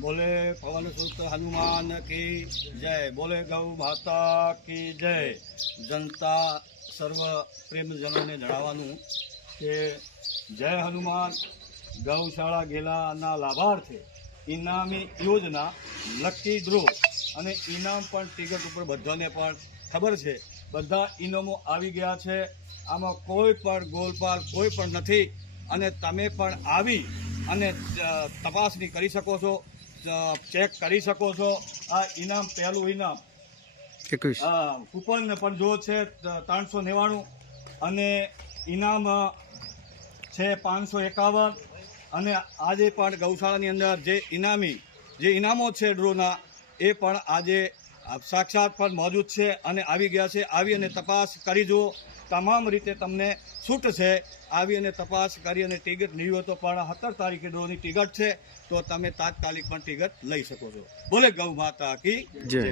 बोले पवन सुत हनुमान की जय, बोले गौ माता की जय। जनता सर्व प्रेमजनों ने जणावવાનું કે જય હનુમાન ગૌશાળા ગેલાના લાભાર્થે ઇનામી યોજના લકી ડ્રો અને ઇનામ પણ ટિકિટ ઉપર બધાને પણ ખબર છે। બધા ઇનામો આવી ગયા છે, આમાં કોઈ પણ ગોલપાલ કોઈ પણ નથી અને તમે પણ આવી અને તપાસણી કરી શકો છો, ચેક કરી શકો છો। આ ઇનામ પહેલું ઇનામ 21 કૂપન પણ જો છે 399 અને ઇનામ છે 551 અને આજે પણ ગૌશાળાની અંદર જે ઇનામો છે ડ્રોના એ પણ આજે સાક્ષાત પણ મોજૂદ છે અને આવી ગયા છે। આવી અને તપાસ કરી જુઓ, તમામ રીતે તમને છૂટ છે। આવી અને તપાસ કરી અને ટિકિટ નહીં હોય તો પણ 17 તારીખે ડ્રોની ટિકિટ છે, તો તમે તાત્કાલિક પણ ટિકિટ લઈ શકો છો। બોલે ગૌ માતા કી જય।